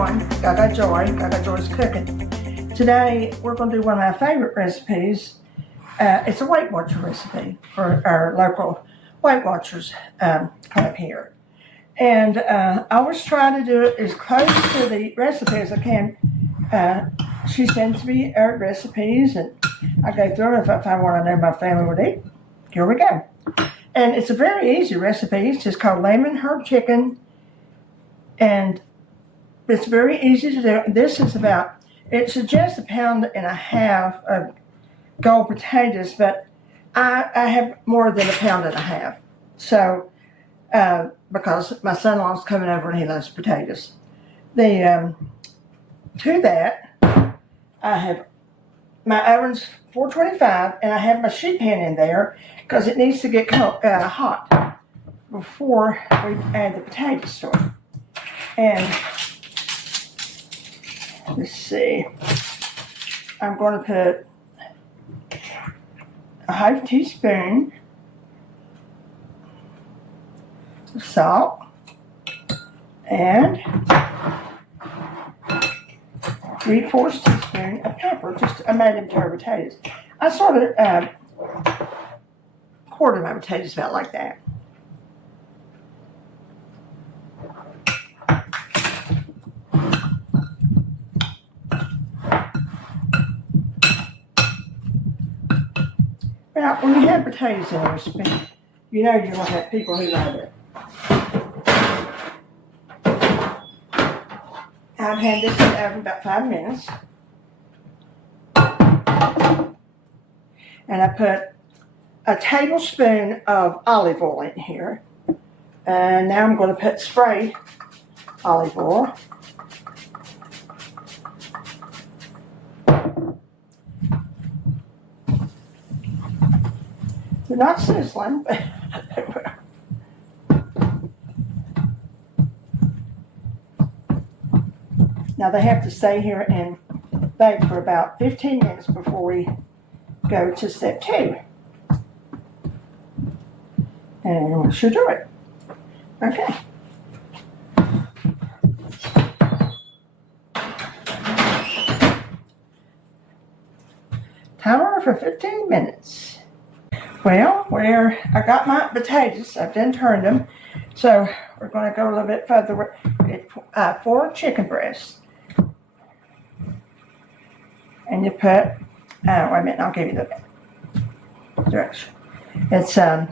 everyone, Gagajoy, Gagajoy's Cooking. Today we're going to do one of my favorite recipes. It's a Weight Watcher recipe for our local Weight Watchers club here. And I always try to do it as close to the recipe as I can. She sends me recipes and I go through it if I want to know my family would eat. Here we go. And it's a very easy recipe. It's just called lemon herb chicken. And it's very easy to do. This is it suggests 1.5 pounds of gold potatoes, but I have more than 1.5 pounds. So, because my son-in-law's coming over and he loves potatoes. To that, I have my oven's 425 and I have my sheet pan in there because it needs to get hot before we add the potatoes to it. And let's see, I'm going to put a half teaspoon of salt and 3/4 teaspoon of pepper. I made them to our potatoes. I sort of quarter my potatoes about like that. Now, when you have potatoes in a recipe, you know you're going to have people who love it. I've had this in the oven about 5 minutes. And I put a tablespoon of olive oil in here. And now I'm going to put spray olive oil. They're not sizzling, but now they have to stay here and bake for about 15 minutes before we go to step 2. And we should do it. Okay. Timer for 15 minutes. Well, I got my potatoes, I've done turned them, so we're going to go a little bit further with 4 chicken breasts. And you put, wait a minute, I'll give you the direction. It's 2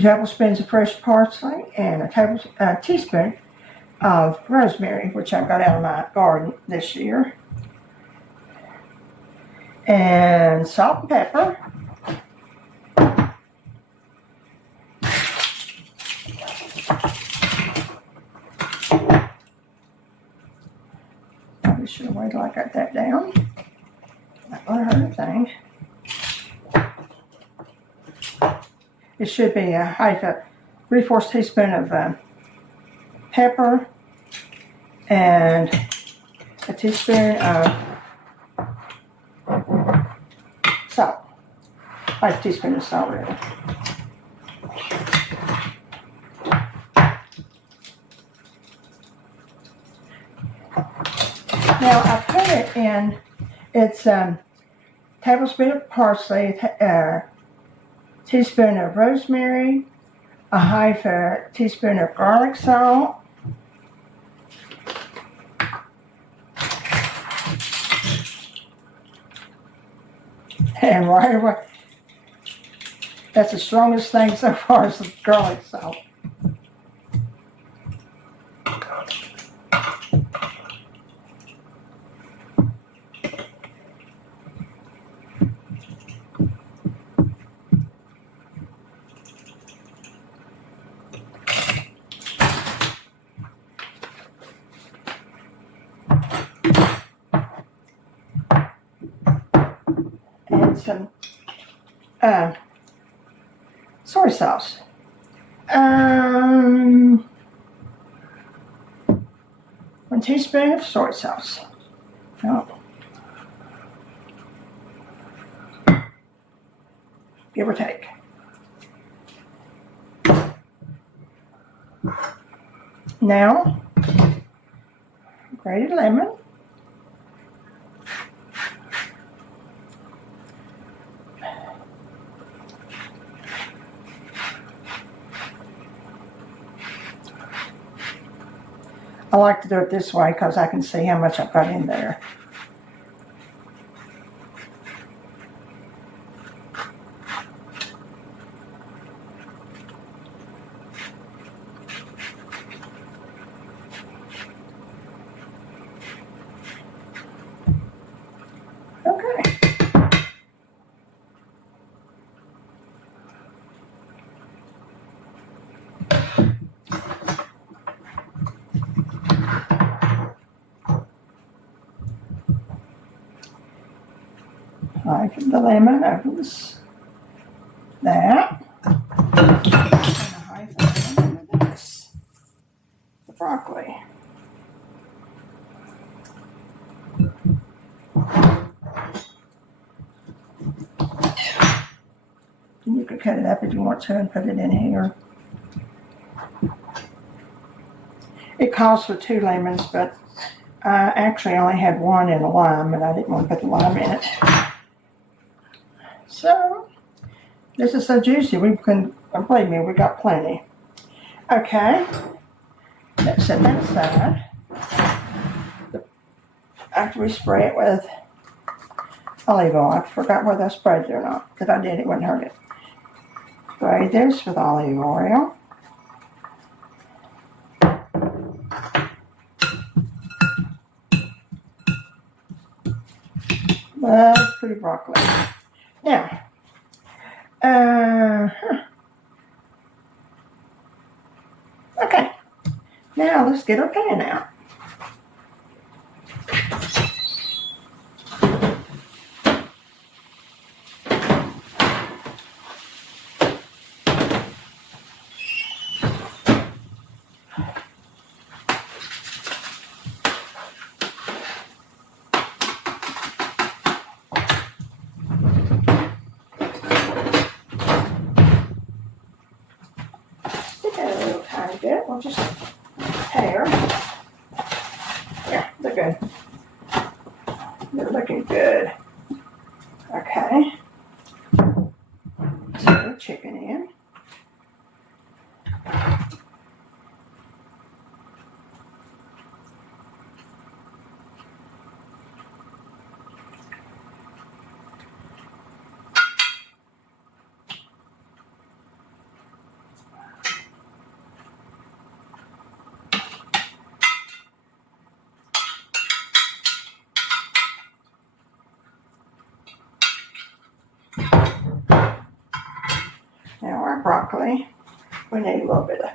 tablespoons of fresh parsley and a teaspoon of rosemary, which I got out of my garden this year. And salt and pepper. Probably should have waited till I got that down. Not going to hurt a thing. It should be a 3/4 teaspoon of pepper and a teaspoon of salt. Half teaspoon of salt, really. Now I put it in, it's a tablespoon of parsley, teaspoon of rosemary, a half a teaspoon of garlic salt, and right away, that's the strongest thing so far is the garlic salt. And some soy sauce. 1 teaspoon of soy sauce. Oh. Give or take. Now, grated lemon. I like to do it this way because I can see how much I've got in there. Half of the lemon opens that. And a half of the lemon over this. The broccoli. And you could cut it up if you want to and put it in here. It calls for 2 lemons, but I actually only had 1 and a lime, and I didn't want to put the lime in it. So, this is so juicy, we can, believe me, we got plenty. Okay, let's set that aside. After we spray it with olive oil, I forgot whether I sprayed it or not. If I did, it wouldn't hurt it. Spray this with olive oil. Love pretty broccoli. Now, okay. Now let's get our pan out. We'll just tear. Yeah, they're good. They're looking good. Okay. So the chicken in. Now our broccoli, we need a little bit of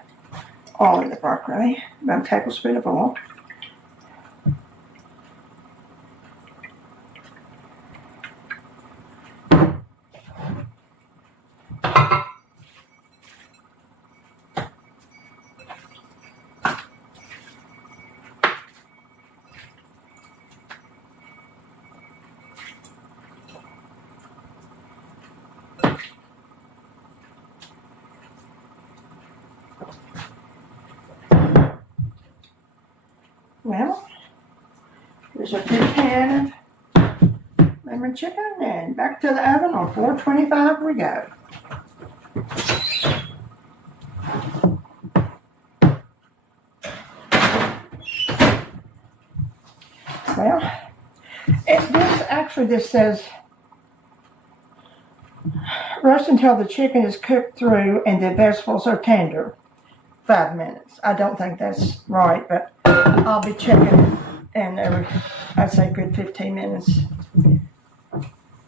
oil in the broccoli, about a tablespoon of oil. Well, there's a big pan of lemon chicken, and back to the oven on 425 we go. Well, this says roast until the chicken is cooked through and the vegetables are tender. 5 minutes. I don't think that's right, but I'll be checking in every, I'd say, good 15 minutes,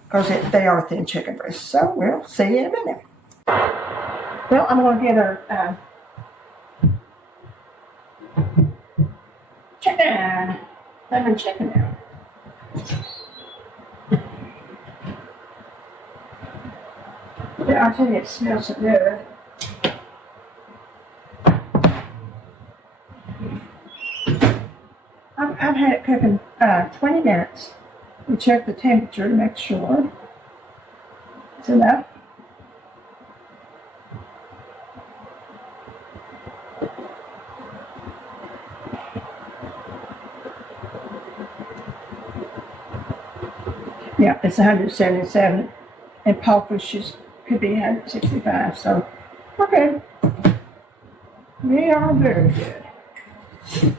because they are thin chicken breasts. So we'll see you in a minute. Well, I'm going to get our chicken, lemon chicken out. Yeah, I'll tell you, it smells so good. I've had it cooking 20 minutes. We check the temperature to make sure it's enough. Yeah, it's 177, and pulpfish could be 165. So we're good. We are very good. See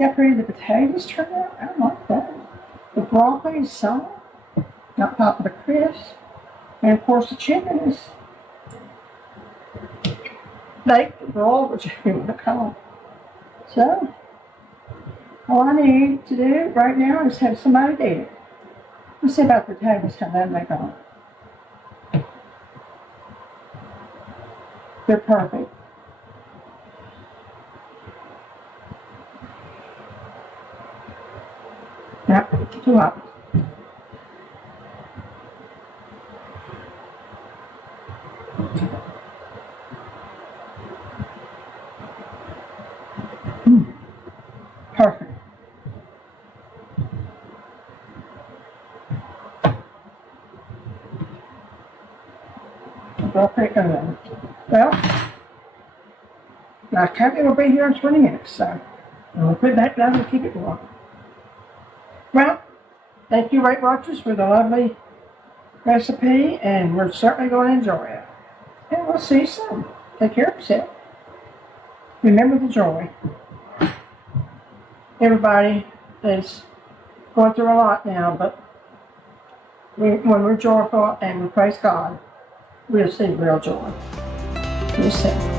how pretty the potatoes turn out? I like that. The broccoli is soft, not popping the crisp. And of course the chicken is baked, broiled, whichever you want to call it. So, all I need to do right now is have somebody do it. Let's see about the potatoes, how they make on. They're perfect. Yep, too hot. Perfect. Okay, well, my coffee will be here in 20 minutes, so I'll put it back down and keep it warm. Well, thank you, Weight Watchers, for the lovely recipe, and we're certainly going to enjoy it. And we'll see you soon. Take care of yourself. Remember the joy. Everybody is going through a lot now, but when we're joyful and we praise God, we'll see real joy. We'll see.